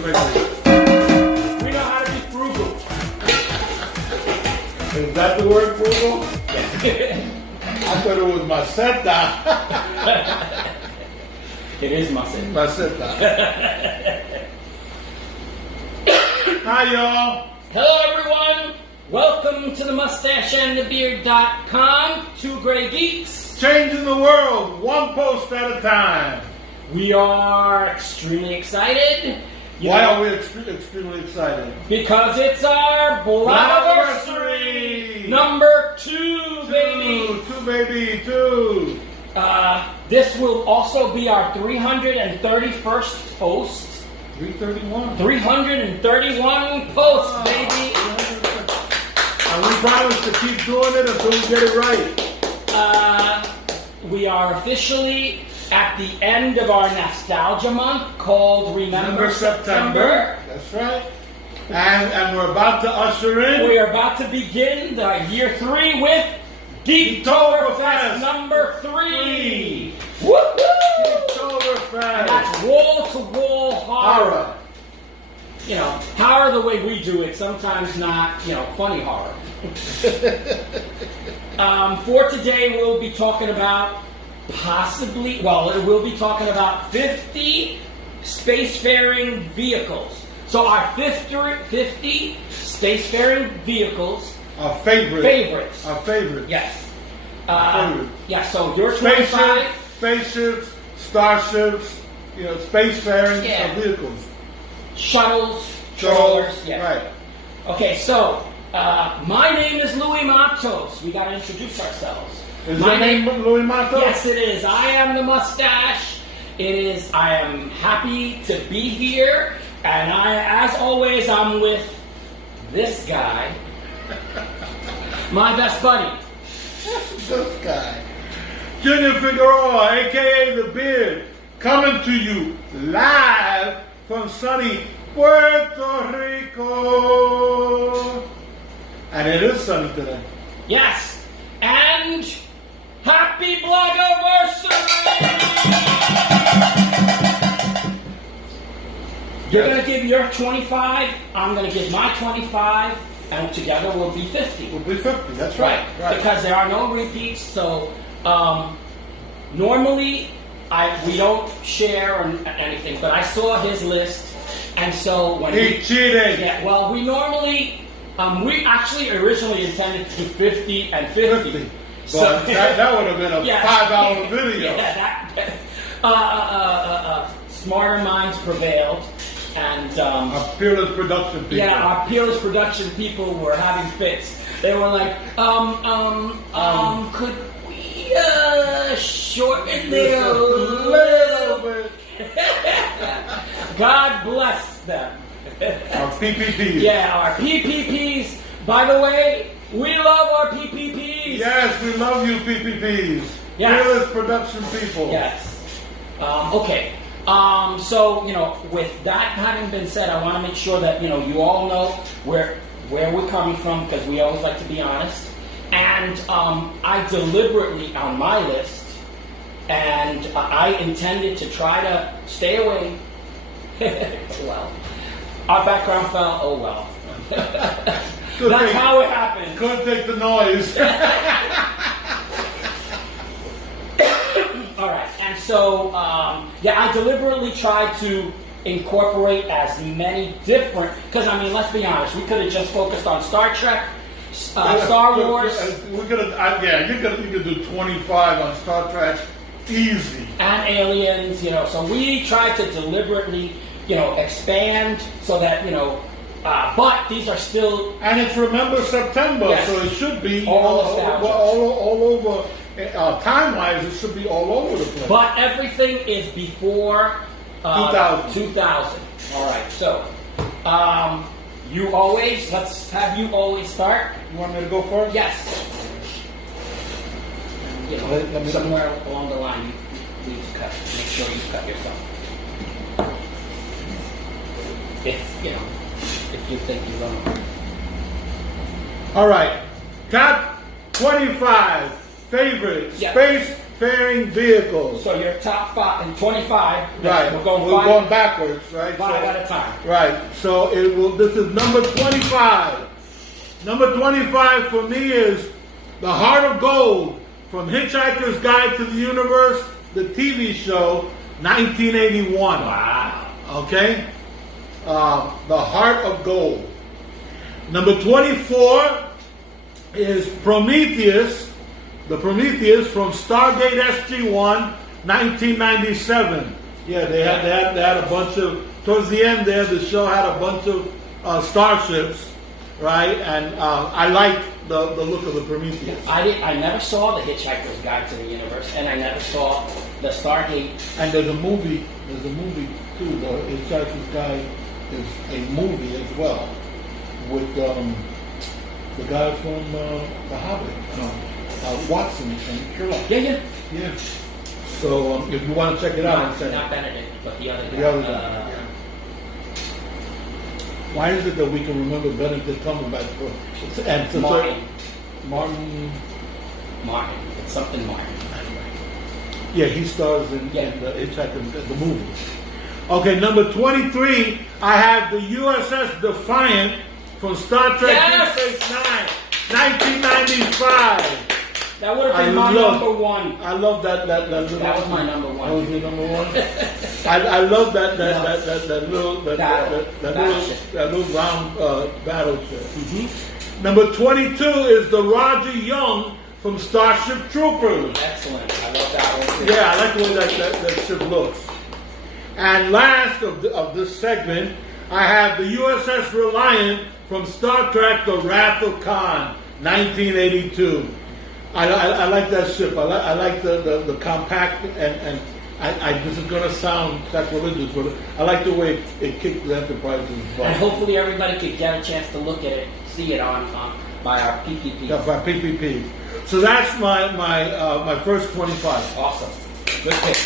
makers. We know how to be frugal. Is that the word frugal? Yes. I thought it was maceta. It is muscle. Maceta. Hi, y'all. Hello, everyone. Welcome to the mustacheandthebeard.com. Two gray geeks. Changing the world, one post at a time. We are extremely excited. Why are we extremely excited? Because it's our Blogoversary number 2, baby. Two. This will also be our 331st post. 331. 331 posts, baby. And we promise to keep doing it until we get it right. We are officially at the end of our nostalgia month called Remember September. That's right. And we're about to usher in. We are about to begin the year 3 with Geektoberfest number 3. Woo-hoo! Geektoberfest. And that's wall-to-wall horror. You know, horror the way we do it, sometimes not, funny horror. For today, we'll be talking about we'll be talking about 50 spacefaring vehicles. So our 50 spacefaring vehicles. Our favorites. Our favorites. Yes. Favorite. Yeah, so your 25. Spaceships, starships, spacefaring vehicles. Shuttles, trawlers. Yeah. Right. Okay, so my name is Louis Matos. We got to introduce ourselves. Is my name Louis Matos? Yes, it is. I am the Mustache. I am happy to be here, and as always, I'm with this guy, my best buddy. This guy, Junior Figueroa, aka The Beard, coming to you live from sunny Puerto Rico. And it is sunny today. Yes. And happy Blogoversary! You're going to give your 25, I'm going to give my 25, and together we'll be 50. We'll be 50, that's right. Because there are no repeats, so normally we don't share or anything, but I saw his list, and so when he cheated. Yeah, well, we normally, we actually originally intended to do 50 and 50. So that would have been a 5-hour video. Yeah, smarter minds prevailed, and our peerless production people. Yeah, our peerless production people were having fits. They were like, could we shorten it a little bit? God bless them. Our PPPs. Yeah, our PPPs. By the way, we love our PPPs. Yes, we love you, PPPs. Yes. Peerless production people. Yes. Okay. So, with that having been said, I want to make sure that, you all know where we're coming from, because we always like to be honest. And I deliberately, on my list, and I intended to try to stay away. Well, our background fell, oh well. That's how it happened. Couldn't take the noise. All right, and so, I deliberately tried to incorporate as many different, because, let's be honest, we could have just focused on Star Trek, Star Wars. We could have, you could do 25 on Star Trek, easy. And aliens, so we tried to deliberately, expand so that, but these are still... And it's Remember September, yes, so it should be all over, time-wise, it should be all over the place. But everything is before 2000. All right, so let's have you always start. You want me to go first? Yes. Somewhere along the line, you need to cut. Make sure you cut yourself. If you think you're wrong. All right. Top 25 favorite Spacefaring Vehicles. So your top 5 and 25. Right. We're going We're going backwards, right? 5 at a time. Right. So it will. This is number 25. Number 25 for me is The Heart of Gold from Hitchhiker's Guide to the Universe, the TV show, 1981. Wow. Okay? The Heart of Gold. Number 24 is Prometheus, the Prometheus from Stargate SG-1, 1997. Yeah, they had a bunch of, towards the end there, the show had a bunch of starships, right? And I liked the look of the Prometheus. I never saw the Hitchhiker's Guide to the Universe, and I never saw the Stargate. And there's a movie too. The Hitchhiker's Guide is a movie as well with the guy from The Hobbit, Watson and Sherlock. Yeah. Yeah. So if you want to check it out, Not Benedict, but the other guy. the other guy. Yeah. Why is it that we can remember Benedict Cumberbatch? And Martin. It's something Martin. Yeah, he stars in the Hitchhiker, the movie. Okay, number 23, I have the USS Defiant from Star Trek Deep Space Nine, 1995. That would have been my number one. I love that little. That was my number one. That was your number one. I love that little round battleship. Mm-hmm. Number 22 is the Roger Young from Starship Troopers. Excellent. I love that one too. Yeah, I like the way that ship looks. And last of this segment, I have the USS Reliant from Star Trek: The Wrath of Khan, 1982. I like that ship. I like the compact and this is going to sound sacrilegious, but I like the way it kicked the Enterprise's butt. And hopefully everybody could get a chance to look at it, see it on by our PPP. Yeah, by PPP. So that's my first 25. Awesome. Good pick.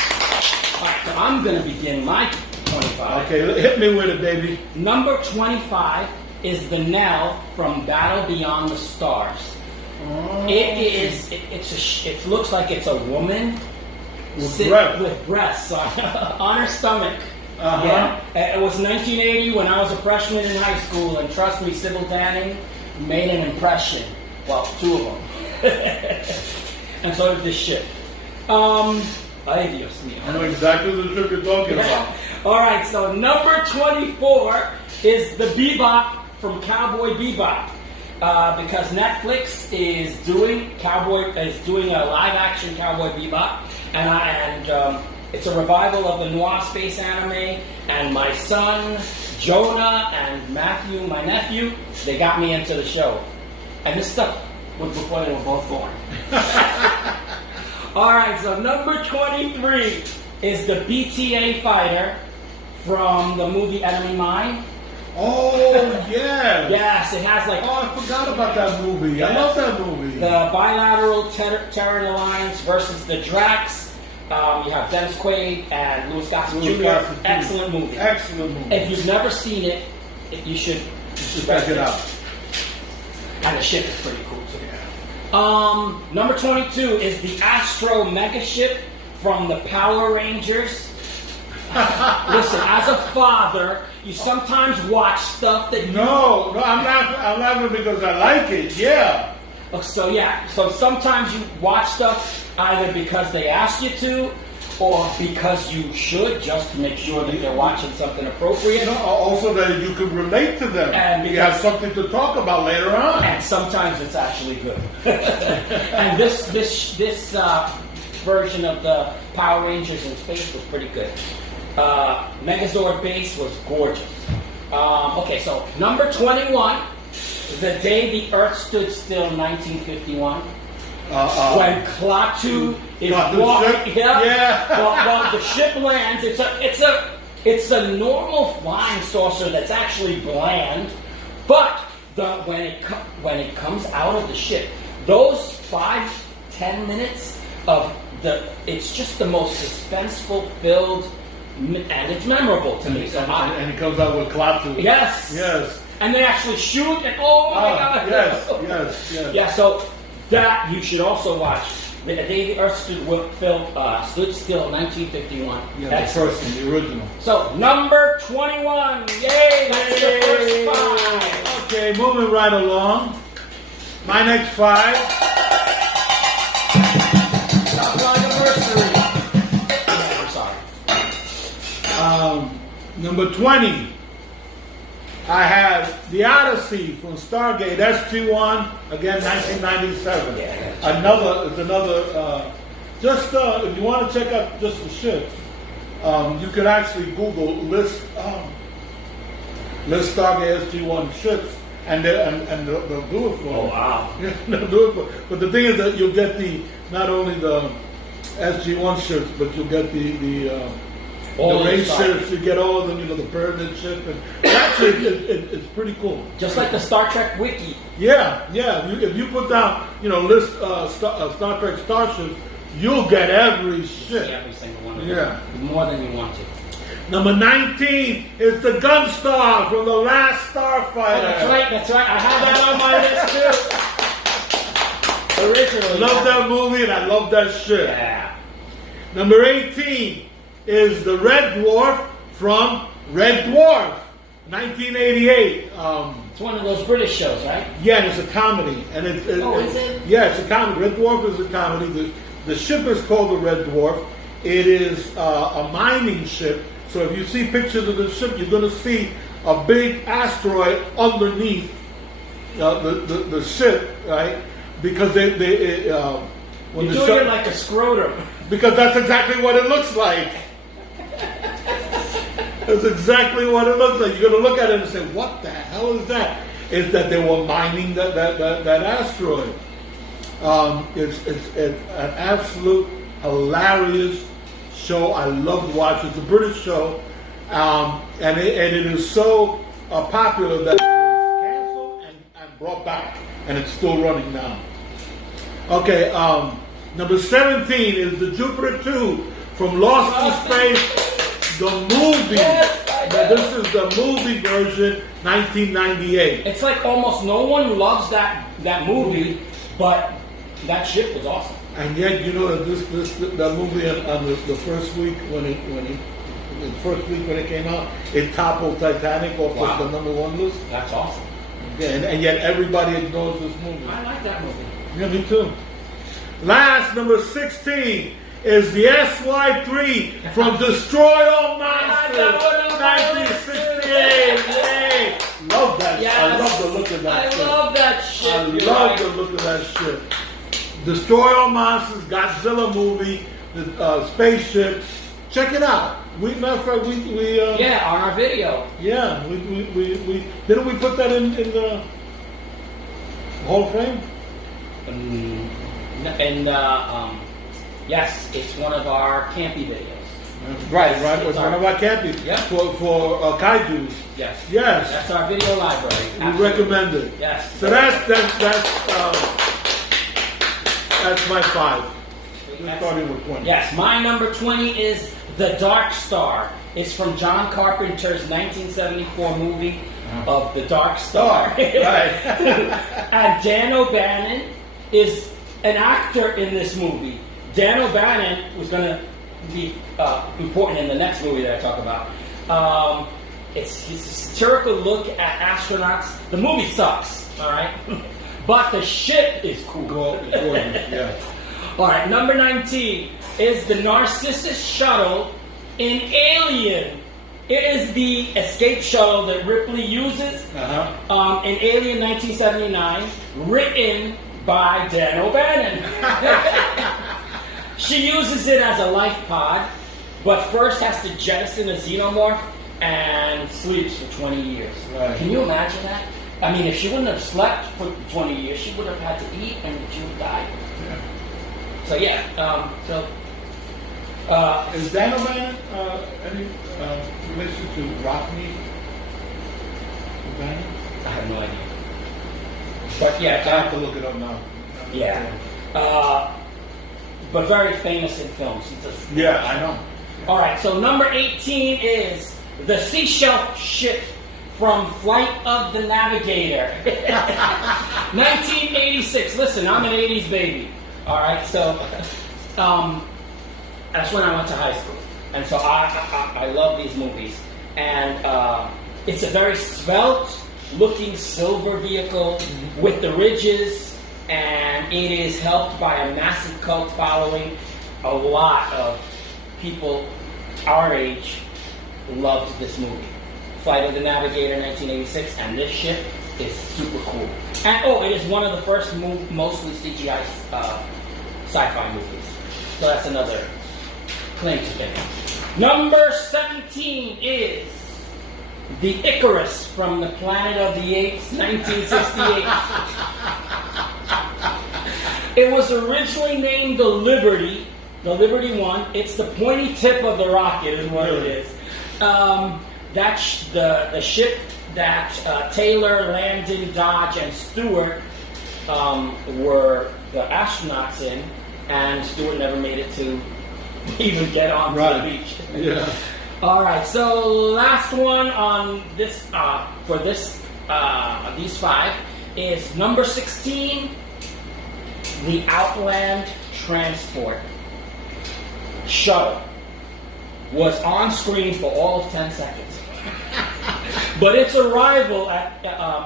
All right, so I'm going to begin my 25. Okay, hit me with it, baby. Number 25 is the Nell from Battle Beyond the Stars. Oh. It looks like it's a woman with breasts on her stomach. Uh-huh. Yeah. It was 1980 when I was a freshman in high school, and trust me, Sybil Danning made an impression. Well, 2 of them. And so did this ship. Ay, Dios mío. I know exactly the ship you're talking about. All right, so number 24 is the Bebop from Cowboy Bebop. Because Netflix is doing a live-action Cowboy Bebop, and it's a revival of the noir space anime. And my son Jonah and Matthew, my nephew, they got me into the show. And this stuff was before they were both born. All right, so number 23 is the BTA fighter from the movie Enemy Mine. Oh, yes. Yes, it has like... Oh, I forgot about that movie. Yes. I love that movie. The Bilateral Terran Alliance versus the Drax. You have Dennis Quaid and Louis Gossett Jr. Excellent movie. Excellent movie. If you've never seen it, you should check it out. And the ship is pretty cool too. Number 22 is the Astro Mega Ship from the Power Rangers. Listen, as a father, you sometimes watch stuff that you... No, I'm laughing because I like it, yeah. So sometimes you watch stuff either because they ask you to, or because you should, just to make sure that they're watching something appropriate. No, also that you can relate to them. And you have something to talk about later on. And sometimes it's actually good. And this version of the Power Rangers in space was pretty good. Megazord base was gorgeous. Okay, so number 21, the day the Earth stood still, 1951. When Klaatu is walking, well, the ship lands. It's a normal flying saucer that's actually bland, but when it comes out of the ship, those 5-10 minutes of it's just the most suspenseful filled. And it's memorable to me. And it comes out with Klaatu. Yes. Yes. And they actually shoot, and oh my God. Yes. Yeah, so that you should also watch. The day the Earth stood still, 1951. Yeah, That's the first one, the original. So, number 21. Yay! That's the first 5. Okay, moving right along. My next 5. Blogoversary. I'm sorry. Number 20. I have The Odyssey from Stargate SG-1, again 1997. Yeah, Another. If you want to check out just the ships, you could actually Google list Stargate SG-1 ships, and they'll do it for you. Oh wow! Yeah, they'll do it for. But the thing is that you'll get not only the SG-1 ships, but you'll get the race ships. You get all of them. The pyramid ship, and actually it's pretty cool. Just like the Star Trek wiki. Yeah. If you put down list Star Trek starships, you'll get every ship. Every single one of them. Yeah. More than you want to. Number 19 is the Gunstar from The Last Starfighter. Oh, that's right. I have that on my list too. Originally. Love that movie and I love that ship. Yeah. Number 18 is the Red Dwarf from Red Dwarf, 1988. It's one of those British shows, right? Yeah, it's a comedy. And is it? Yeah, it's a comedy. Red Dwarf is a comedy. The ship is called the Red Dwarf. It is a mining ship. So if you see pictures of the ship, you're going to see a big asteroid underneath the ship, right? Because when You're doing it like a scrotum. Because that's exactly what it looks like. That's exactly what it looks like. You're going to look at it and say, "What the hell is that?" It's that they were mining that asteroid. It's an absolute hilarious show. I love to watch it. It's a British show, and it is so popular that it was canceled and brought back, and it's still running now. Okay, number 17 is the Jupiter 2 from Lost in Space, the movie. Now, this is the movie version, 1998. It's like almost no one loves that movie, but that ship was awesome. And yet, that movie on the first week when it came out, it toppled Titanic off the number 1 list. That's awesome. Okay, and yet everybody ignores this movie. I like that movie. Yeah, me too. Last, number 16 is the SY-3 from Destroy All Monsters, 1968. Yay! Love that. Yes. I love the look of that ship. I love that ship. I love the look of that ship. Destroy All Monsters, Godzilla movie, the spaceship. Check it out. Matter of fact, on our video. Yeah, we didn't we put that in the Hall of Fame? Yes, it's one of our campy videos. Right. It's one of our campy. Yeah. For kaijus. Yes. Yes. That's our video library. We recommend it. Yes. So that's my 5. We're starting with 20. Yes, my number 20 is The Dark Star. It's from John Carpenter's 1974 movie of The Dark Star. Right. And Dan O'Bannon is an actor in this movie. Dan O'Bannon was going to be important in the next movie that I talk about. It's a satirical look at astronauts. The movie sucks, all right? But the ship is cool. Gorgeous, yeah. All right, number 19 is the Narcissus shuttle in Alien. It is the escape shuttle that Ripley uses in Alien 1979, written by Dan O'Bannon. She uses it as a life pod, but first has to jettison a xenomorph and sleeps for 20 years. Right. Can you imagine that? I mean, if she wouldn't have slept for 20 years, she would have had to eat and she would have died. Yeah. So, is Dan O'Bannon any relation to Rodney O'Bannon? I have no idea. But I yeah, have to look it up now. Yeah. But very famous in films. Yeah, I know. All right, so number 18 is the Seashell Ship from Flight of the Navigator. 1986. Listen, I'm an 80s baby. All right, so that's when I went to high school, and so I love these movies, and it's a very svelte-looking silver vehicle with the ridges, and it is helped by a massive cult following. A lot of people our age loved this movie. Flight of the Navigator, 1986, and this ship is super cool. And it is one of the first mostly CGI sci-fi movies. So that's another claim to fame. Number 17 is The Icarus from the Planet of the Apes, 1968. It was originally named the Liberty 1. It's the pointy tip of the rocket is what it is. That's the ship that Taylor, Landon, Dodge, and Stewart were the astronauts in, and Stewart never made it to even get onto the beach. Yeah. All right, so last one on this for these five is number 16, the Outland Transport shuttle was on screen for all of 10 seconds. But its arrival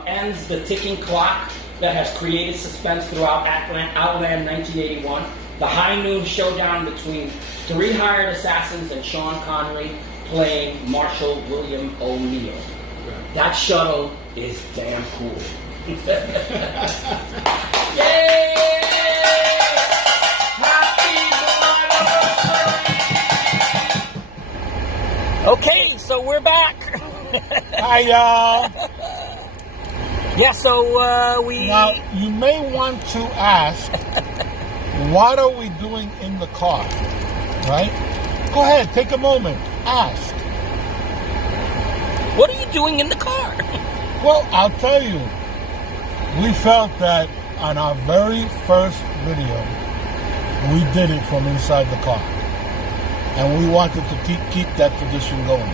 ends the ticking clock that has created suspense throughout Outland 1981. The high noon showdown between 3 hired assassins and Sean Connery playing Marshal William O'Neill. That shuttle is damn cool. Yay! Okay, so we're back. Hi, y'all. Yeah, so we... Now, you may want to ask, what are we doing in the car? Right? Go ahead, take a moment. Ask. What are you doing in the car? Well, I'll tell you. We felt that on our very first video, we did it from inside the car. And we wanted to keep that tradition going.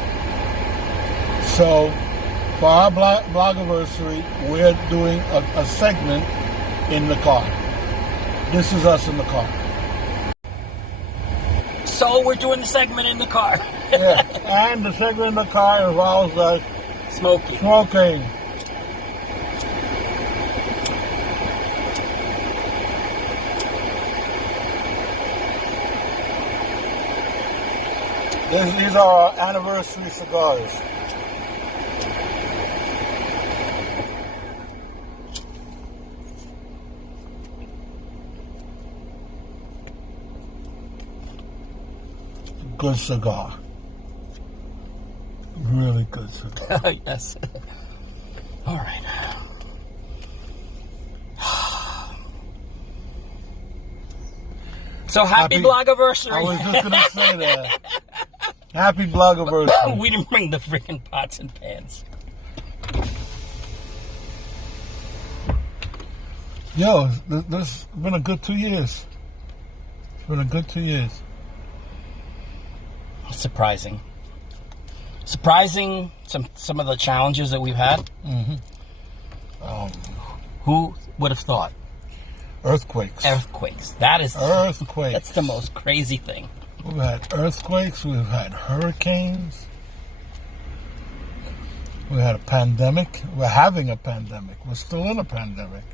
So, for our Blogoversary, we're doing a segment in the car. This is us in the car. So we're doing the segment in the car. Yeah, and the segment in the car involves like smoking. These are our anniversary cigars. Good cigar. Really good cigar. Yes. All right. So happy Blogoversary. I was just going to say that. Happy Blogoversary. We didn't bring the freaking pots and pans. Yo, this has been a good 2 years. It's been a good 2 years. Surprising, some of the challenges that we've had. Mm-hmm. Who would have thought? Earthquakes. That is earthquakes. That's the most crazy thing. We've had earthquakes. We've had hurricanes. We had a pandemic. We're having a pandemic. We're still in a pandemic.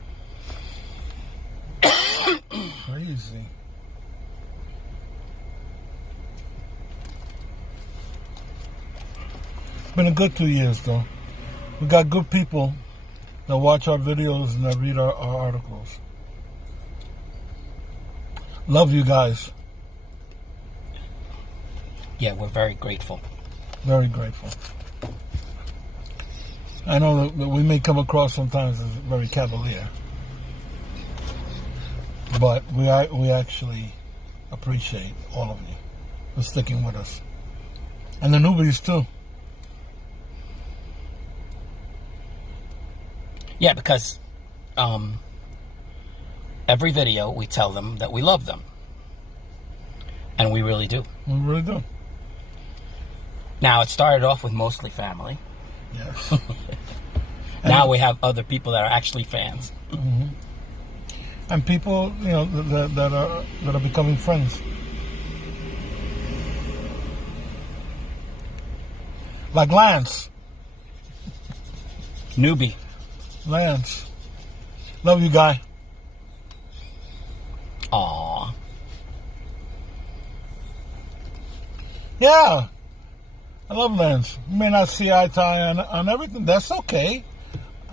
Crazy. Been a good 2 years, though. We got good people that watch our videos and that read our articles. Love you guys. Yeah, we're very grateful. Very grateful. I know that we may come across sometimes as very cavalier, but we actually appreciate all of you for sticking with us. And the newbies, too. Yeah, because every video we tell them that we love them. And we really do. We really do. Now, it started off with mostly family. Yes. Now we have other people that are actually fans. Mm-hmm. and people, that are becoming friends. Like Lance. Newbie. Lance. Love you, guy. Aww. Yeah. I love Lance. We may not see eye to eye on everything. That's okay.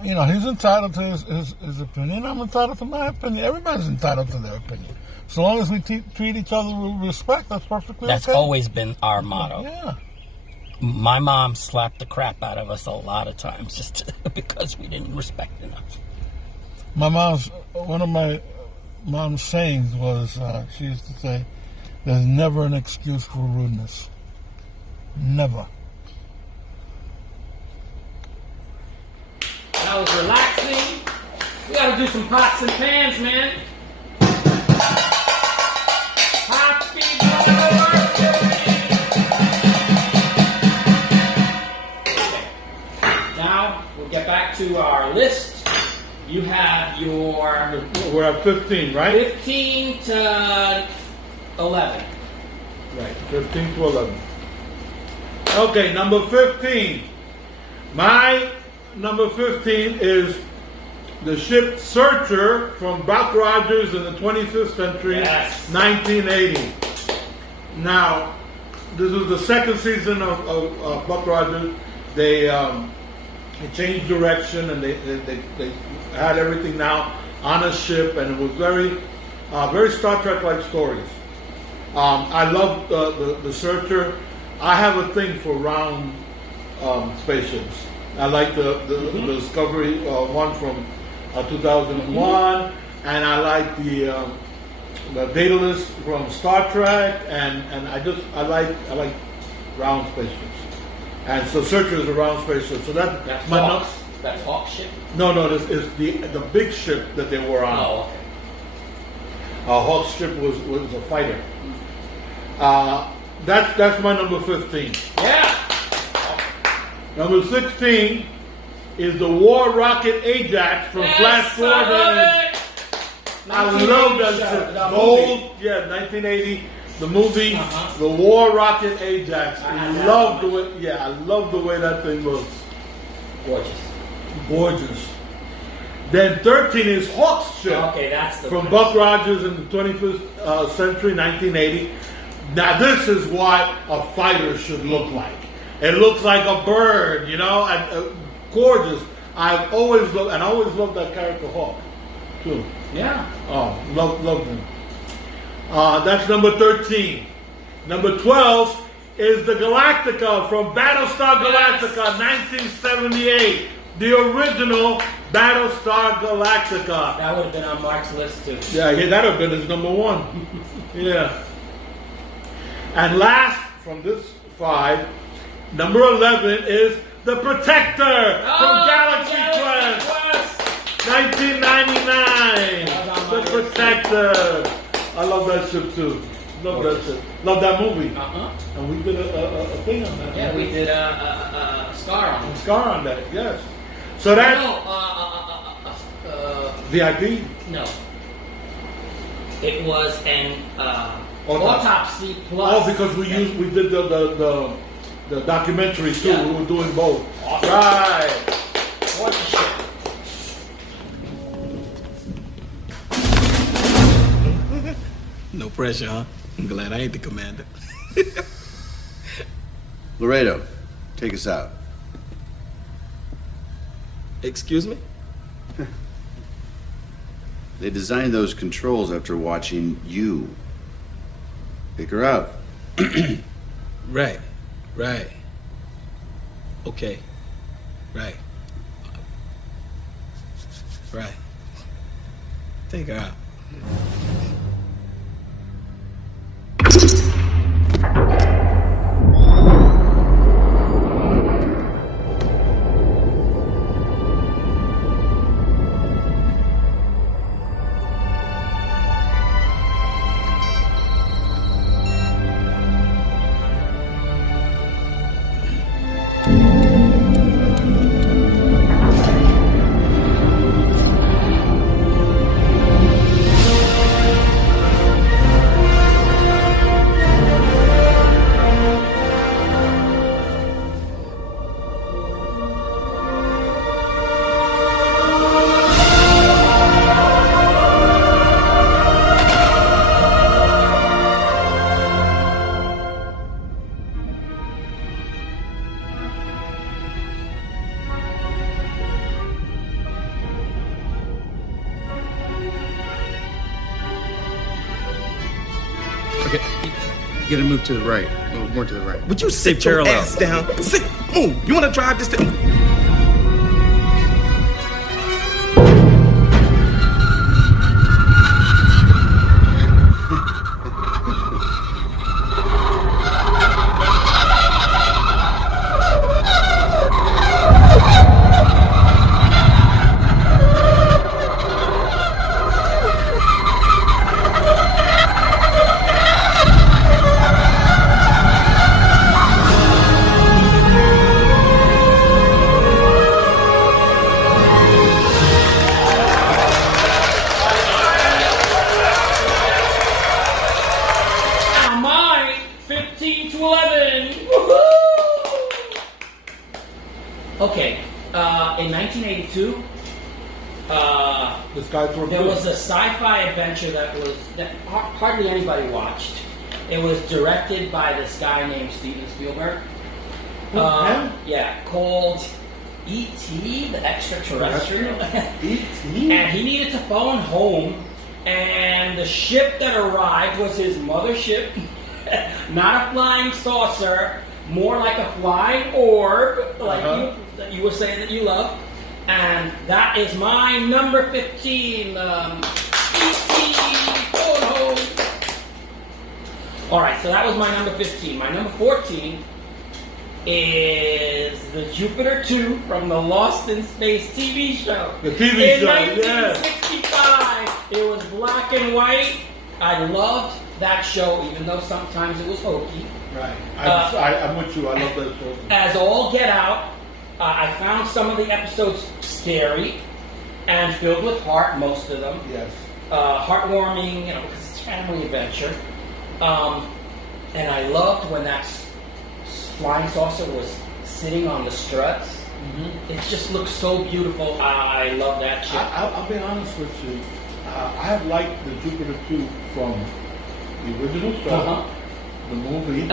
He's entitled to his opinion. I'm entitled to my opinion. Everybody's entitled to their opinion. So long as we treat each other with respect, that's perfectly okay. That's always been our motto. Yeah. My mom slapped the crap out of us a lot of times just because we didn't respect enough. One of my mom's sayings was, she used to say, there's never an excuse for rudeness. Never. That was relaxing. We gotta do some pots and pans, man. Happy birthday! Now, we'll get back to our list. You have your... We're at 15, right? 15 to 11. Right, 15 to 11. Okay, number 15. My number 15 is the ship Searcher from Buck Rogers in the 25th century, yes. 1980. Now, this was the second season of Buck Rogers. They changed direction, and they had everything now on a ship, and it was very Star Trek-like stories. I love the Searcher. I have a thing for round spaceships. I like the Discovery one from 2001, and I like the Daedalus from Star Trek, and I like round spaceships. And so Searcher is a round spaceship. So that's my Hawks. That's Hawk ship. No, this is the big ship that they were on. Oh, okay. Hawk's ship was a fighter. That's my number 15. Yeah. Number 16 is the War Rocket Ajax from Flash Forward. I love that ship. Gold, 1980. The movie, the War Rocket Ajax. I love the way that thing looks. Gorgeous. Then 13 is Hawk's ship. Okay, that's the from Buck Rogers in the 25th century, 1980. Now this is what a fighter should look like. It looks like a bird, gorgeous. I've always loved that character Hawk, too. Yeah. Oh, love him. That's number 13. Number 12 is the Galactica from Battlestar Galactica, 1978. The original Battlestar Galactica. That would have been on Mark's list, too. Yeah, that would have been his number 1. Yeah. And last from this 5, number 11 is the Protector from Galaxy Quest, 1999. The Protector. I love that ship too. Love that ship. Love that movie. And we did a thing on that. Yeah, we did a scar on it. A scar on that, yes. So that. VIP? No. It was an autopsy plus. Oh, because we did the documentary too. Yeah. We were doing both. Awesome. Right. What the shit? No pressure, huh? I'm glad I ain't the commander. Laredo, take us out. Excuse me? They designed those controls after watching you. Pick her out. Right. Okay. Right. Take her out. Get him moved to the right. More to the right. Would you sit your ass down? Sit. Move. You want to drive this thing? Okay, in 1982, there was a sci-fi adventure that hardly anybody watched. It was directed by this guy named Steven Spielberg. Yeah, called E.T. the Extraterrestrial. E.T. And he needed to phone home, and the ship that arrived was his mothership, not a flying saucer, more like a flying orb, like you were saying that you love. And that is my number 15, E.T. phone home. All right, so that was my number 15. My number 14 is the Jupiter 2 from the Lost in Space TV show. The TV show, in 1965. It was black and white. I loved that show, even though sometimes it was hokey. Right. I'm with you. I love that show. As all get out, I found some of the episodes scary and filled with heart, most of them. Yes. Heartwarming, because it's a family adventure. And I loved when that flying saucer was sitting on the struts. Mm-hmm. It just looked so beautiful. I love that shit. I'll be honest with you. I have liked the Jupiter 2 from the original show, the movie, and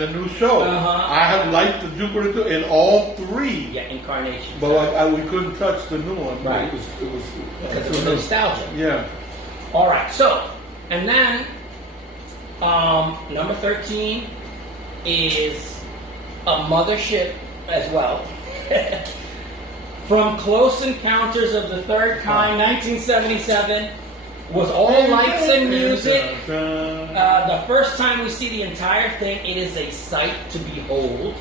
the new show. I have liked the Jupiter 2 in all three. Yeah, incarnations. But we couldn't touch the new one. Right. Because it was nostalgia. Yeah. All right. So, and then number 13 is a mothership as well. From Close Encounters of the Third Kind, 1977, was all lights and music. The first time we see the entire thing, it is a sight to behold.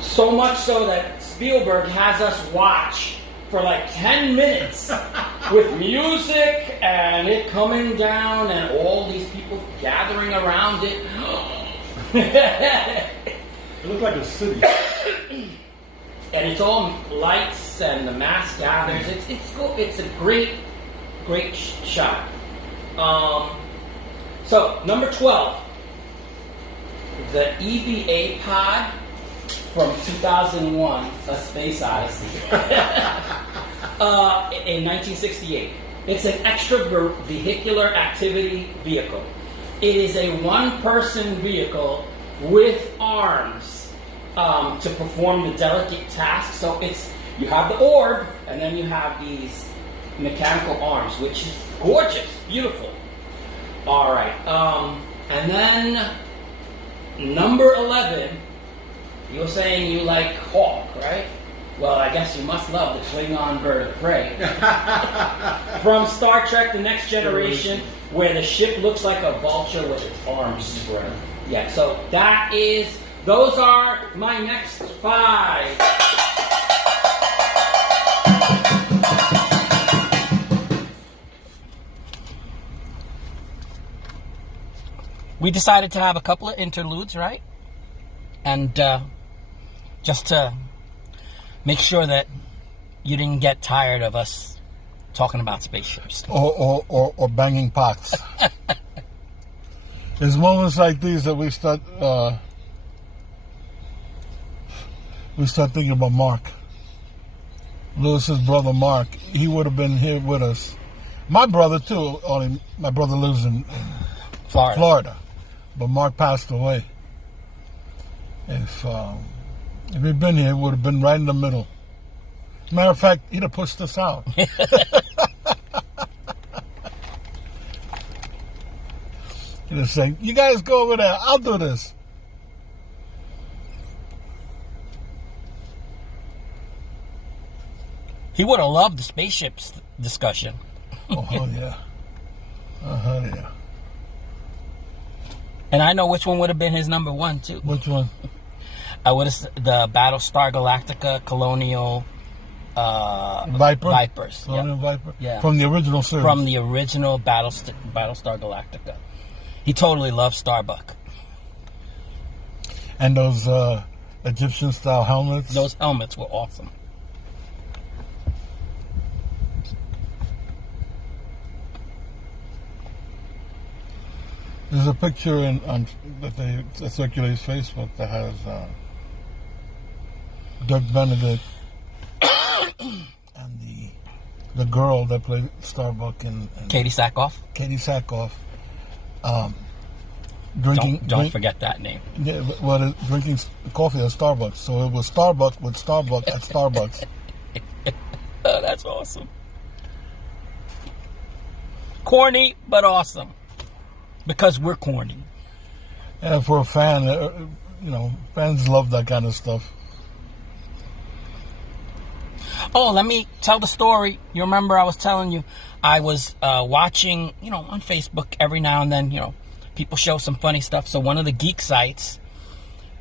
So much so that Spielberg has us watch for like 10 minutes with music and it coming down and all these people gathering around it. It looks like a city. And it's all lights and the mass gathers. It's cool. It's a great shot. So number 12, the EVA pod from 2001, A Space Odyssey, in 1968. It's an extravehicular activity vehicle. It is a one-person vehicle with arms. To perform the delicate task. So you have the orb, and then you have these mechanical arms, which is gorgeous, beautiful. All right, and then number 11. You were saying you like Hawk, right? Well, I guess you must love the Klingon bird of prey from Star Trek: The Next Generation, where the ship looks like a vulture with its arms spread. Yeah, so those are my next 5. We decided to have a couple of interludes, right? And just to make sure that you didn't get tired of us talking about spaceships. Or banging pots. There's moments like these that we start thinking about Mark. Lewis's brother Mark. He would have been here with us. My brother too. Only my brother lives in Florida. But Mark passed away. If he'd been here, it would have been right in the middle. Matter of fact, he'd have pushed us out. Just say, you guys go over there. I'll do this. He would have loved the spaceships discussion. Oh, yeah. Yeah. And I know which one would have been his number one, too. Which one? I would have the Battlestar Galactica Colonial Vipers. Colonial Viper? Yeah. From the original series. From the original Battlestar Galactica. He totally loved Starbuck. And those Egyptian-style helmets? Those helmets were awesome. There's a picture that circulates Facebook that has Dirk Benedict and the girl that played Starbuck and Katie Sackhoff. Katie Sackhoff. Drinking. Don't forget that name. Yeah, drinking coffee at Starbucks. So it was Starbuck with Starbuck at Starbucks. Oh, that's awesome. Corny, but awesome. Because we're corny. Yeah, for a fan, fans love that kind of stuff. Oh, let me tell the story. You remember I was telling you, I was watching, on Facebook every now and then, people show some funny stuff. So one of the geek sites,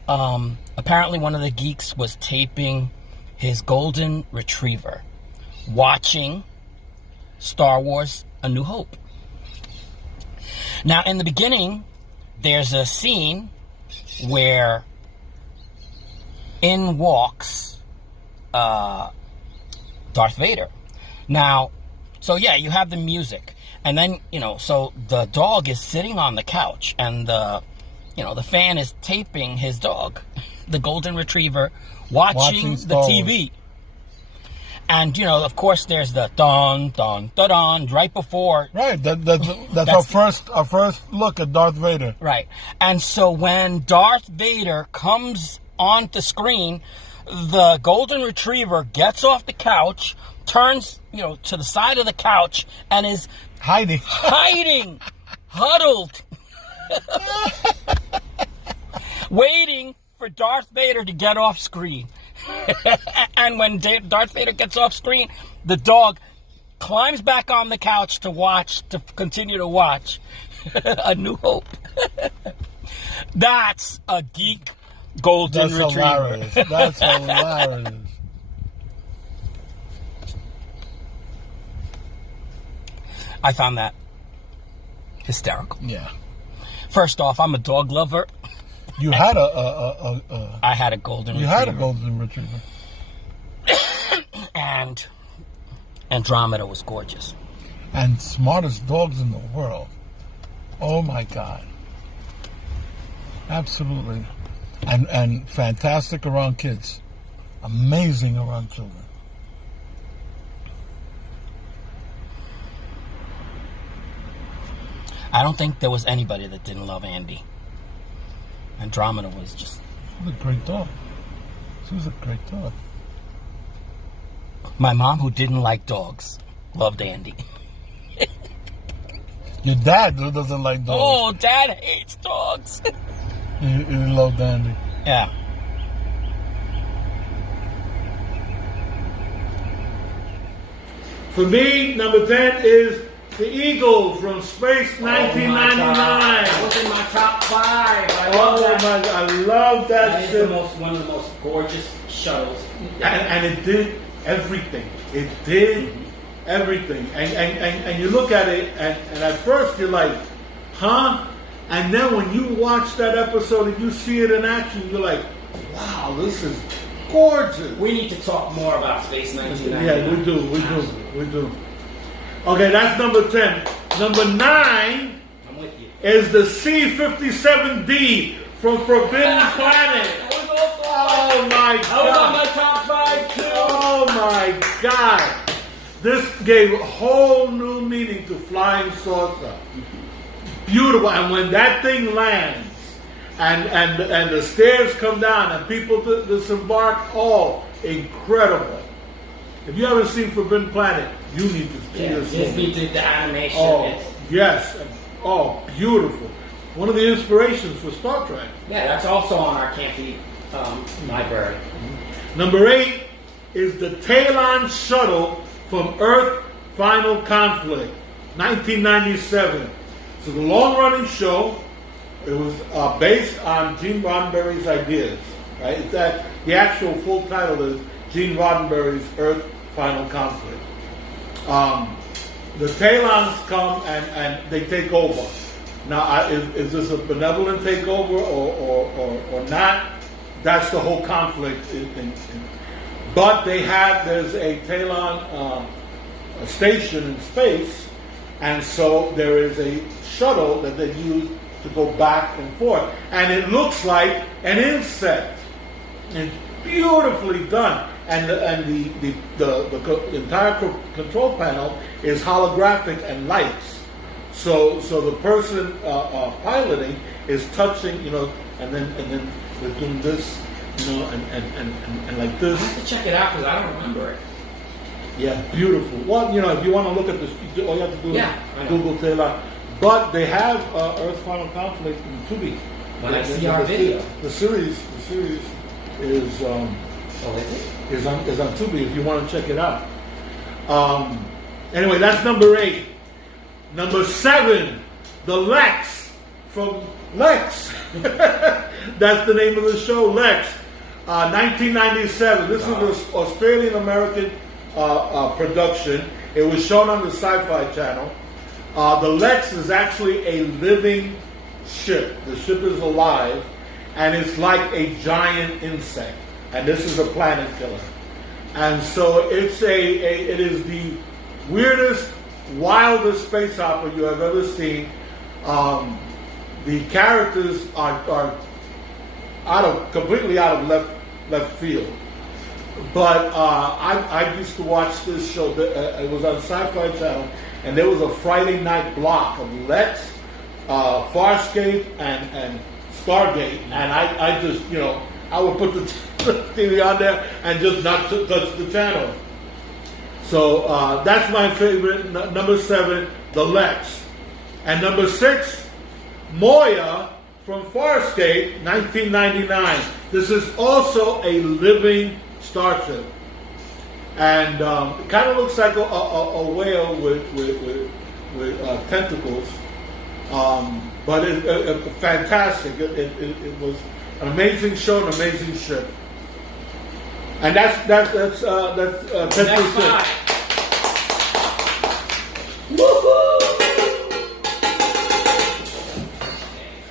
apparently one of the geeks was taping his golden retriever, watching Star Wars A New Hope. Now, in the beginning, there's a scene where in walks Darth Vader. Now, so yeah, you have the music. And then, so the dog is sitting on the couch and the fan is taping his dog, the golden retriever, watching the TV. And, of course, there's the dun, dun, dun, dun, right before. Right. That's our first look at Darth Vader. Right. And so when Darth Vader comes on the screen, the golden retriever gets off the couch, turns, to the side of the couch, and is hiding, huddled, waiting for Darth Vader to get off screen. And when Darth Vader gets off screen, the dog climbs back on the couch to continue to watch A New Hope. That's a geek golden retriever. Hilarious. That's hilarious. I found that hysterical. Yeah. First off, I'm a dog lover. You had I had a golden retriever. You had a golden retriever. And Andromeda was gorgeous. And smartest dogs in the world. Oh my God. Absolutely. And fantastic around kids. Amazing around children. I don't think there was anybody that didn't love Andy. Andromeda was just... She was a great dog. She was a great dog. My mom, who didn't like dogs, loved Andy. Your dad doesn't like dogs. Oh, Dad hates dogs. He loved Andy. Yeah. For me, number 10 is the Eagle from Space 1999. That was in my top 5. I love that. I love that ship. One of the most gorgeous shuttles. And it did everything. It did everything. And you look at it, and at first you're like, huh? And then when you watch that episode and you see it in action, you're like, wow, this is gorgeous. We need to talk more about Space 1999. Yeah, we do. Okay, that's number 10. Number 9 I'm with you. is the C-57D from Forbidden Planet. Oh my God. That was on my top 5 too. Oh my God. This gave a whole new meaning to flying saucer. Beautiful. And when that thing lands and the stairs come down and people disembark, oh, incredible. If you haven't seen Forbidden Planet, you need to see this movie. Disney did the animation. Oh, yes. Oh, beautiful. one of the inspirations for Star Trek. Yeah, that's also on our campy library. Number 8 is the Talon Shuttle from Earth Final Conflict, 1997. It's a long-running show. It was based on Gene Roddenberry's ideas. Right? It's that the actual full title is Gene Roddenberry's Earth Final Conflict. The Talons come and they take over. Now, is this a benevolent takeover or not? That's the whole conflict. But there's a Talon a station in space, and so there is a shuttle that they use to go back and forth. And it looks like an insect. It's beautifully done. And the entire control panel is holographic and lights. So the person piloting is touching, and then they're doing this, and like this. I have to check it out because I don't remember it. Yeah, beautiful. Well, if you want to look at this, all you have to do is Google Taylor. But they have Earth Final Conflict in Tubi. When I see our video. The series is is on Tubi if you want to check it out. Anyway, that's number 8. Number 7, the Lex from Lex. That's the name of the show, Lex. 1997. This is an Australian-American production. It was shown on the Sci Fi channel. The Lex is actually a living ship. The ship is alive, and it's like a giant insect. And this is a planet killer. And so it is the weirdest, wildest space opera you have ever seen. The characters are completely out of left field. But I used to watch this show. It was on Sci-Fi Channel, and there was a Friday night block of Lex, Farscape, and Stargate, and I just I would put the TV on there and just not touch the channel. So that's my favorite. Number 7, the Lex. And number 6, Moya from Farscape, 1999. This is also a living starship. And it kind of looks like a whale with tentacles. But it's fantastic. It was an amazing show, an amazing ship. And that's 10 through 6. Woohoo!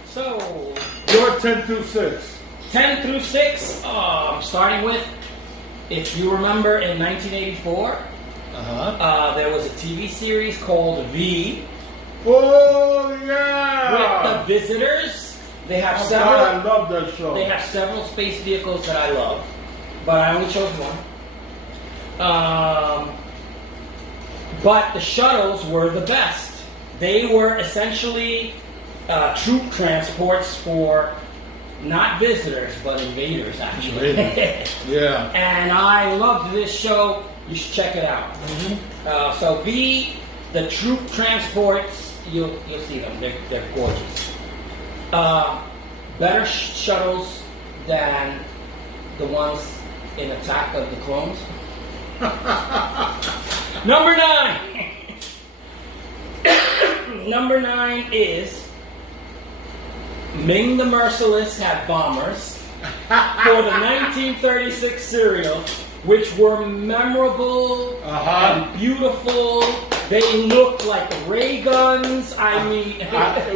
So, your 10 through 6. 10 through 6, starting with, if you remember in 1984, there was a TV series called V. Oh, yeah! With the Visitors. They have I love that show. They have several space vehicles that I love, but I only chose one. But the shuttles were the best. They were essentially troop transports for not visitors, but invaders, actually. Yeah. And I loved this show. You should check it out. Mm-hmm. So V, the troop transports, you'll see them. They're gorgeous. Better shuttles than the ones in Attack of the Clones. Number 9. Number 9 is Ming the Merciless had bombers for the 1936 serial, which were memorable and beautiful. They looked like ray guns. I mean,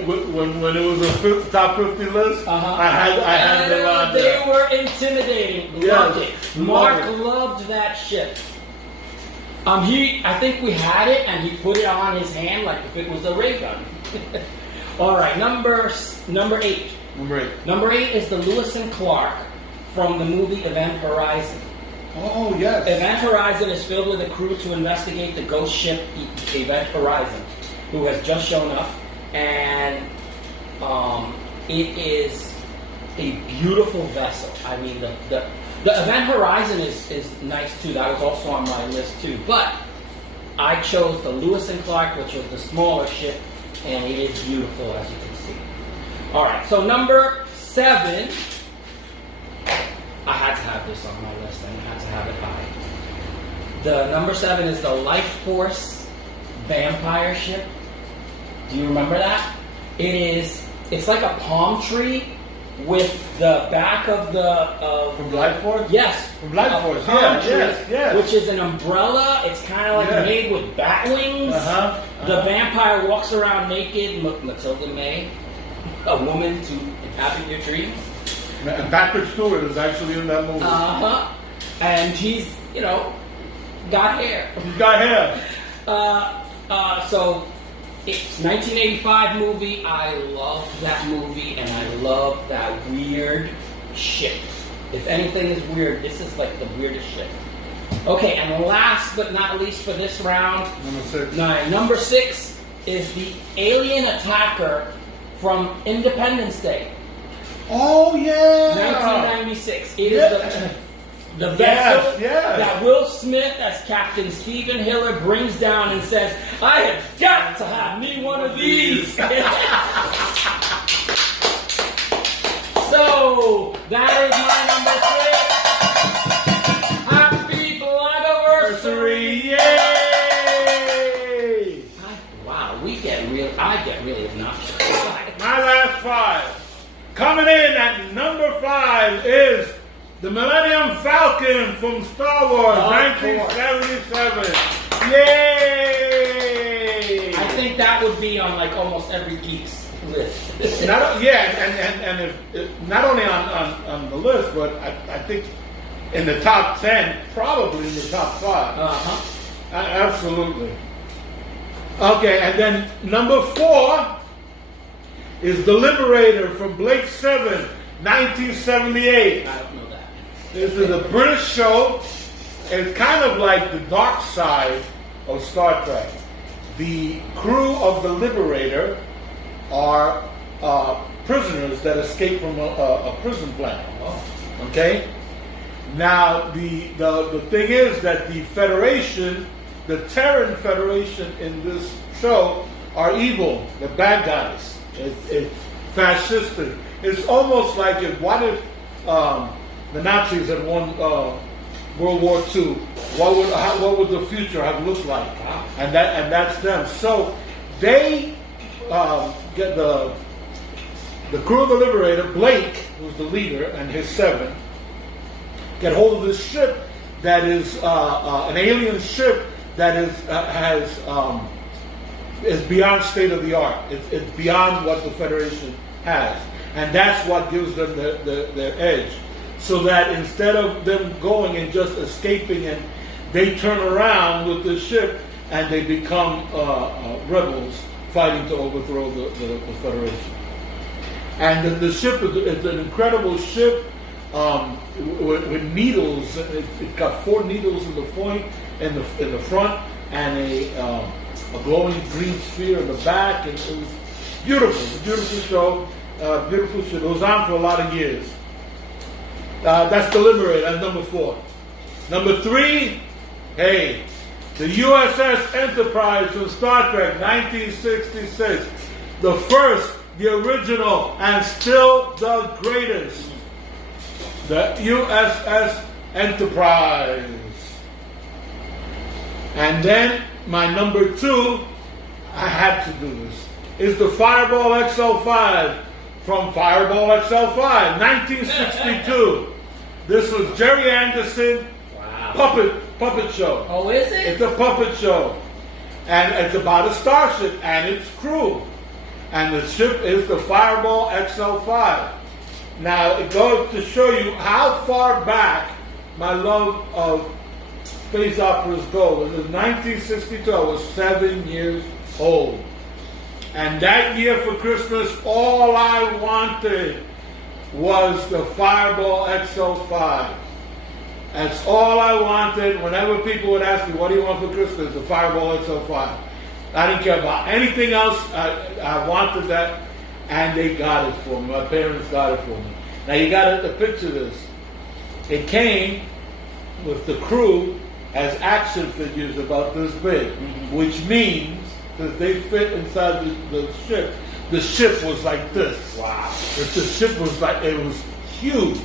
when it was a top 50 list, I had them on there. They were intimidating. Loved it. Mark loved that ship. I think we had it, and he put it on his hand like if it was a ray gun. All right, number 8. Number 8. Number 8 is the Lewis and Clark from the movie Event Horizon. Oh, yes. Event Horizon is filled with a crew to investigate the ghost ship Event Horizon, who has just shown up, and it is a beautiful vessel. I mean, the Event Horizon is nice too. That was also on my list too. But I chose the Lewis and Clark, which was the smaller ship, and it is beautiful, as you can see. All right, so number 7. I had to have this on my list. I had to have it high. The number 7 is the Life Force vampire ship. Do you remember that? It's like a palm tree with the back of the From Life Force? yes, From Life a Force, palm tree, yes. which is an umbrella. It's kind of like made with bat wings. The vampire walks around naked. Matilda May, a woman to inhabit your dreams. And Patrick Stewart is actually in that movie. And he's, got hair. He's got hair. So it's 1985 movie. I love that movie, and I love that weird ship. If anything is weird, this is like the weirdest ship. Okay, and last but not least for this round, number 6 is the alien attacker from Independence Day. Oh yeah, 1996. It is the vessel that Will Smith, as Captain Stephen Hiller, brings down and says, "I have got to have me one of these." So that is my number 6. Happy Blogoversary! Yay! Wow, I get really obnoxious. My last 5. Coming in at number 5 is the Millennium Falcon from Star Wars, 1977. Yay! I think that would be on like almost every geek's list. And if, not only on the list, but I think in the top 10, probably in the top 5. Absolutely. Okay, and then number 4 is The Liberator from Blake 7, 1978. I don't know that. This is a British show. It's kind of like the dark side of Star Trek. The crew of The Liberator are prisoners that escape from a prison planet. Okay? Now, the thing is that the Federation, the Terran Federation in this show, are evil. They're bad guys. It's fascistic. It's almost like what if the Nazis had won World War II? What would the future have looked like? And that's them. So they get the crew of the Liberator. Blake, who's the leader, and his 7 get hold of this ship that is an alien ship that is beyond state of the art. It's beyond what the Federation has. And that's what gives them their edge. So that instead of them going and just escaping, and they turn around with the ship and they become rebels fighting to overthrow the Federation. And the ship is an incredible ship with needles. It's got 4 needles in the point, in the front, and a glowing green sphere in the back, and it was beautiful. It's a beautiful show, beautiful ship. It was on for a lot of years. That's The Liberator. That's number 4. Number 3, the USS Enterprise from Star Trek, 1966. The first, the original, and still the greatest. The USS Enterprise. And then my number 2, I had to do this, is the Fireball XL5 from Fireball XL5, 1962. This was Jerry Anderson puppet show. Oh, is it? It's a puppet show. And it's about a starship and its crew. And the ship is the Fireball XL5. Now, it goes to show you how far back my love of space operas go. It was 1962. I was 7 years old. And that year for Christmas, all I wanted was the Fireball XL5. That's all I wanted. Whenever people would ask me, what do you want for Christmas? The Fireball XL5. I didn't care about anything else. I wanted that, and they got it for me. My parents got it for me. Now you got to picture this. It came with the crew as action figures about this big, which means that they fit inside the ship, the ship was like this. Wow. The ship was like, it was huge,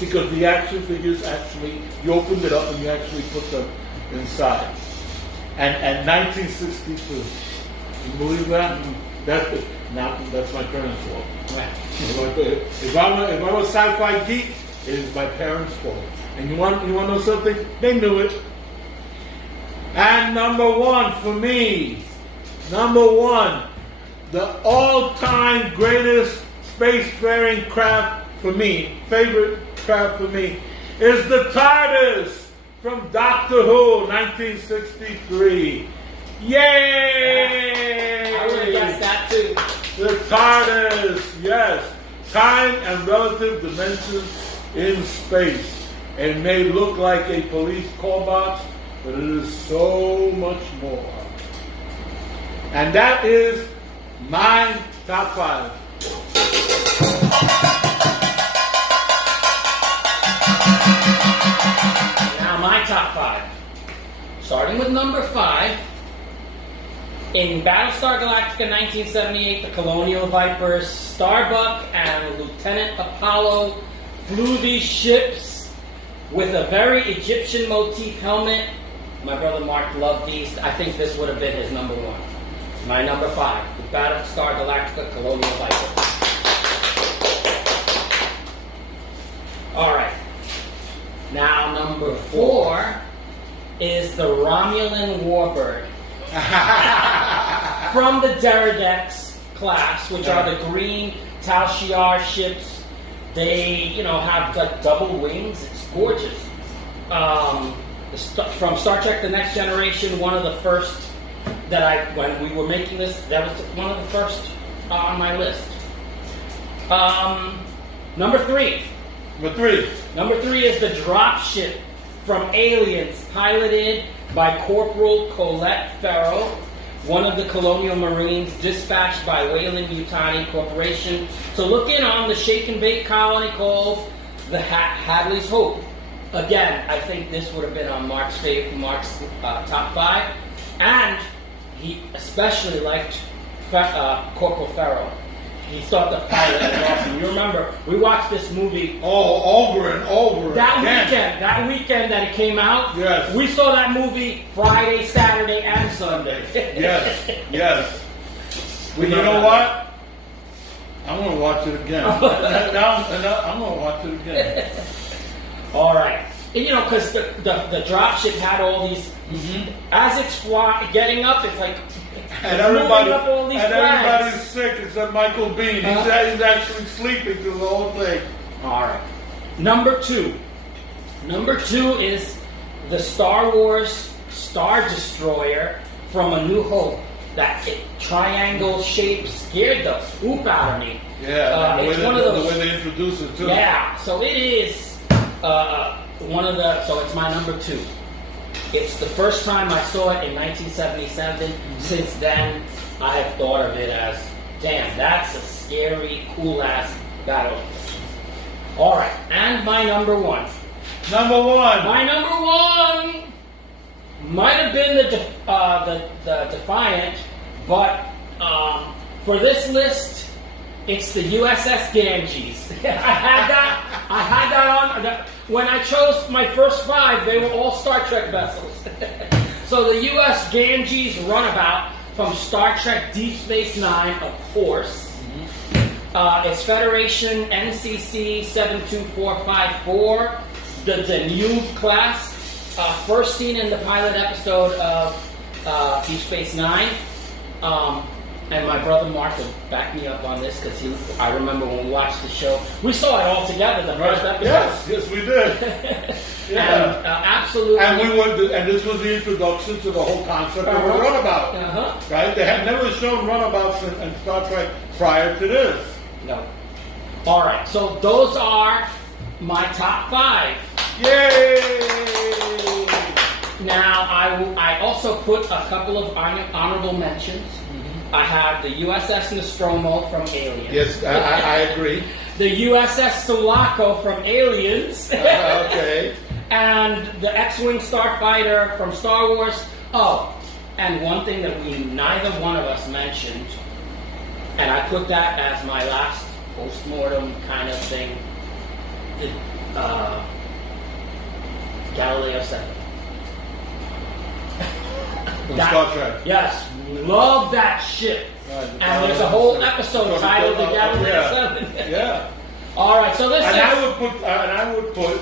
because the action figures actually, you opened it up and you actually put them inside. And 1962, you believe that? That's my parents' fault. Right. If I was sci-fi geek, it is my parents' fault. And you want to know something? They knew it. And number one for me, the all-time greatest spacefaring craft for me, favorite craft for me, is the TARDIS from Doctor Who, 1963. Yay! I would have guessed that too. The TARDIS, yes. Time and relative dimensions in space. It may look like a police call box, but it is so much more. And that is my top 5. Now my top 5. Starting with number 5. In Battlestar Galactica 1978, the Colonial Vipers, Starbuck and Lieutenant Apollo flew these ships with a very Egyptian motif helmet. My brother Mark loved these. I think this would have been his number 1. My number 5, the Battlestar Galactica Colonial Viper. Alright. Now number 4 is the Romulan Warbird. From the Deridex class, which are the green Tal Shiar ships. They, have like double wings. It's gorgeous. From Star Trek The Next Generation, one of the first when we were making this, that was one of the first on my list. Number 3. Number 3 is the dropship from Aliens, piloted by Corporal Colette Farrell, one of the Colonial Marines dispatched by Weyland-Yutani Corporation to look in on the shake and bake colony called the Hadley's Hope. Again, I think this would have been on Mark's top 5, and he especially liked Corporal Farrell. He thought the pilot was awesome. You remember, we watched this movie over and over again. That weekend that it came out, yes. We saw that movie Friday, Saturday, and Sunday. Yes. Well, you know what? I'm going to watch it again. I'm going to watch it again. All right. And, because the dropship had all these, as it's getting up, it's like, and everybody's sick except Michael Bean. He's actually sleeping through the whole thing. All right. Number 2 is the Star Wars Star Destroyer from A New Hope. That triangle shape scared the poop out of me. Yeah, it's one of those. The way they introduce it too. Yeah, so it is one of the. So it's my number 2. It's the first time I saw it in 1977. Since then, I have thought of it as, damn, that's a scary, cool-ass battle. All right, and my number 1. My number 1 might have been the Defiant, but for this list, it's the USS Ganges. I had that on. When I chose my first 5, they were all Star Trek vessels. So the U.S. Ganges runabout from Star Trek Deep Space Nine, of course. It's Federation NCC 72454, the Danube class. First seen in the pilot episode of Deep Space Nine. And my brother Mark will back me up on this because I remember when we watched the show, we saw it all together the first episode. Yes, we did. Yeah. And, absolutely. And this was the introduction to the whole concept of a runabout. Right? They had never shown runabouts in Star Trek prior to this. No. All right. So those are my top 5. Yay! Now I also put a couple of honorable mentions. I have the USS Nostromo from Aliens. Yes, I agree. The USS Sulaco from Aliens. Okay. And the X-Wing Starfighter from Star Wars. Oh, and one thing that neither one of us mentioned And I put that as my last post-mortem kind of thing. Galileo 7. Star Trek. Yes, love that shit. And there's a whole episode titled The Galileo 7. Yeah. All right, so this And is... I would put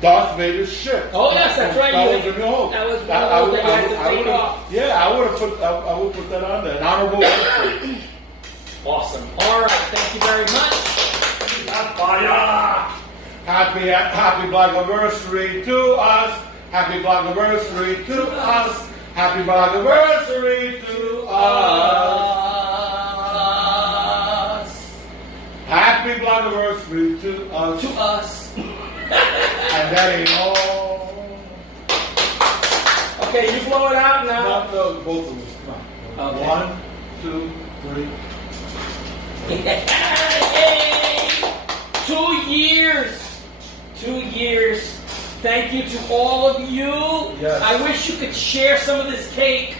Darth Vader's ship. Oh yes, that's right. That was a New Hope. That was one of those that you had to take off. Yeah, I would put that on there. An honorable mention. Awesome. All right, thank you very much. Happy Blogoversary to us. Happy Blogoversary to us. Happy Blogoversary to us. Happy Blogoversary to us. To us. And that ain't all. Okay, you blow it out now. No, both of us. Come on. Okay. 1, 2, 3. Yay! 2 years. 2 years. Thank you to all of you. Yes. I wish you could share some of this cake.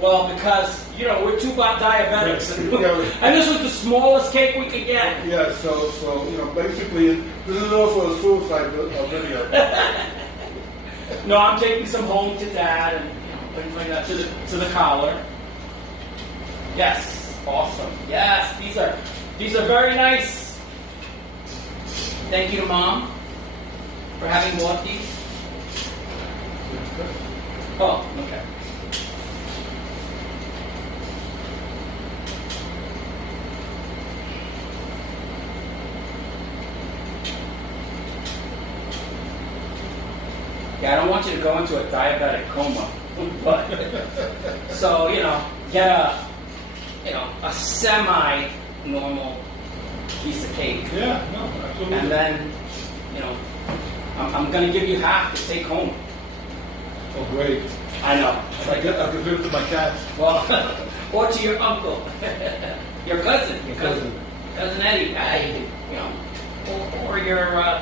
Well, because, we're two diabetics. And this was the smallest cake we could get. Yeah, so basically, this is also a suicide video. No, I'm taking some home to Dad and things like that to the collar. Yes, awesome. Yes, these are very nice. Thank you to Mom for having bought these. Oh, okay. Yeah, I don't want you to go into a diabetic coma, but so get a semi-normal piece of cake. Yeah, no, absolutely. And then, I'm going to give you half to take home. Oh, great. I know. I can give it to my cats. Well, or to your uncle, your cousin, cousin Eddie, or your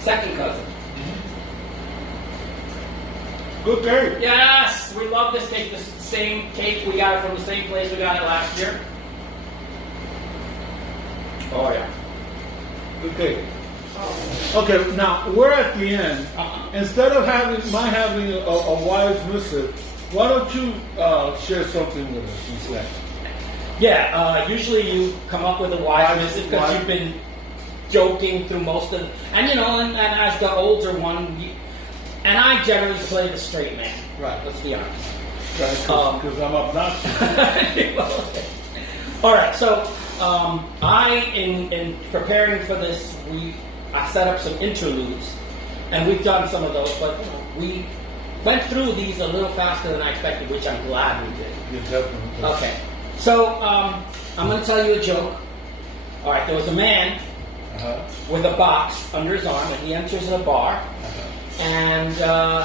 second cousin. Good cake. Yes, we love this cake. This is the same cake. We got it from the same place we got it last year. Oh yeah. Good cake. Okay, now we're at the end. Instead of having a wise missive, why don't you share something with us instead? Yeah, usually you come up with a wise missive because you've been joking through most of it. And and as the older one, and I generally play the straight man. Right. Let's be honest. Because I'm obnoxious. All right, so in preparing for this, I set up some interludes, and we've done some of those, but we went through these a little faster than I expected, which I'm glad we did. Yeah, definitely. Okay, so I'm going to tell you a joke. All right, there was a man with a box under his arm, and he enters a bar, and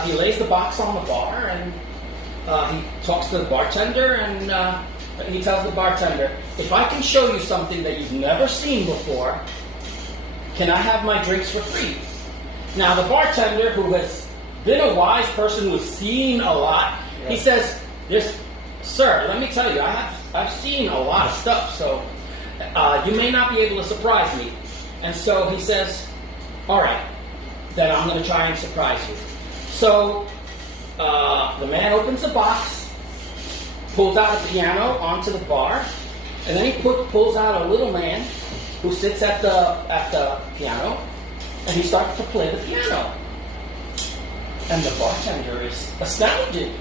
he lays the box on the bar, and he talks to the bartender, and he tells the bartender, if I can show you something that you've never seen before, can I have my drinks for free? Now, the bartender, who has been a wise person who has seen a lot, he says, sir, let me tell you, I've seen a lot of stuff, so you may not be able to surprise me. And so he says, all right, then I'm going to try and surprise you. So the man opens the box, pulls out a piano onto the bar, and then he pulls out a little man who sits at the piano, and he starts to play the piano. And the bartender is astounded.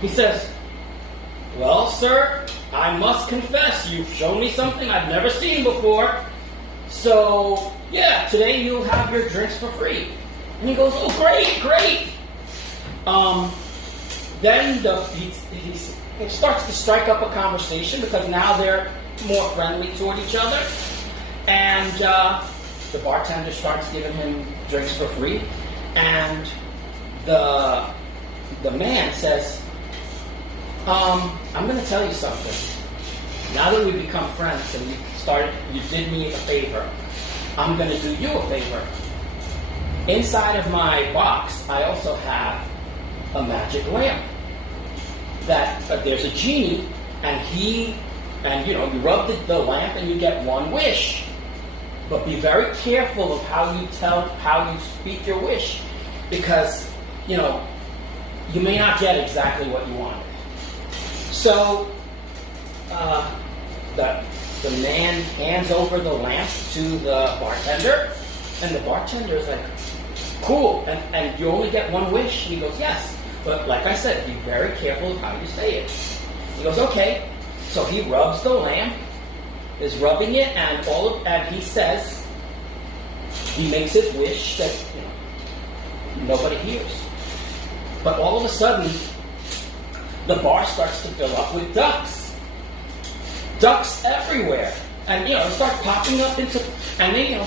He says, well, sir, I must confess, you've shown me something I've never seen before. So, yeah, today you'll have your drinks for free. And he goes, oh, great. Then he starts to strike up a conversation because now they're more friendly toward each other. And the bartender starts giving him drinks for free. And the man says, I'm going to tell you something. Now that we've become friends and you did me a favor, I'm going to do you a favor. Inside of my box, I also have a magic lamp. That there's a genie, and he And you rub the lamp and you get one wish. But be very careful of how you speak your wish, because you may not get exactly what you wanted. So the man hands over the lamp to the bartender, and the bartender is like, cool, and you only get one wish? And he goes, yes, but like I said, be very careful of how you say it. He goes, okay. So he rubs the lamp, is rubbing it, and he says, he makes his wish that nobody hears. But all of a sudden, the bar starts to fill up with ducks. Ducks everywhere. And, it starts popping up and then,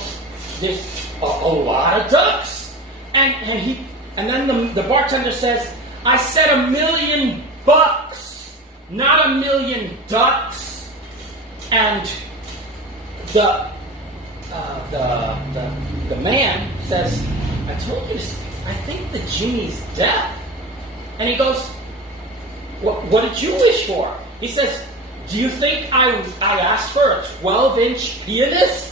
there's a lot of ducks. And then the bartender says, I said $1 million, not 1,000,000 ducks. And the man says, I told you, I think the genie's deaf. And he goes, what did you wish for? He says, do you think I asked for a 12-inch pianist?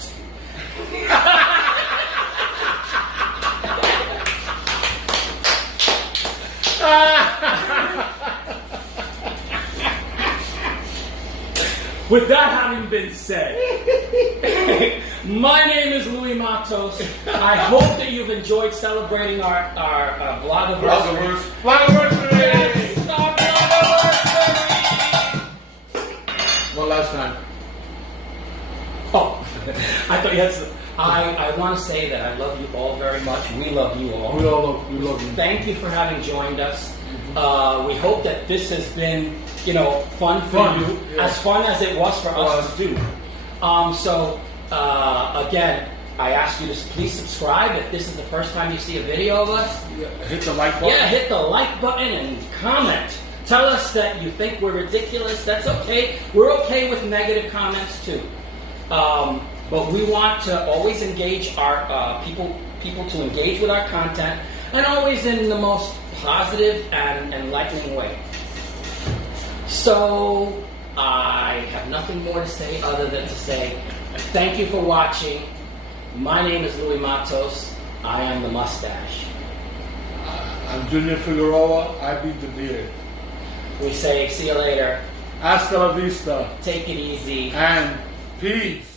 With that having been said, my name is Louis Matos. I hope that you've enjoyed celebrating our Blogoversary. Blogoversary! Yes, our Blogoversary! One last time. Oh, I thought you had to. I want to say that I love you all very much. We love you all. We love you. Thank you for having joined us. We hope that this has been, fun for you, as fun as it was for us to do. Again, I ask you to please subscribe if this is the first time you see a video of us. Yeah, hit the like button. Yeah, hit the like button and comment. Tell us that you think we're ridiculous. That's okay. We're okay with negative comments too. But we want to always engage our people to engage with our content, and always in the most positive and enlightening way. So I have nothing more to say other than to say thank you for watching. My name is Louis Matos. I am the Mustache. I'm Junior Figueroa. I beat the beard. We say see you later. Hasta la vista. Take it easy. And peace.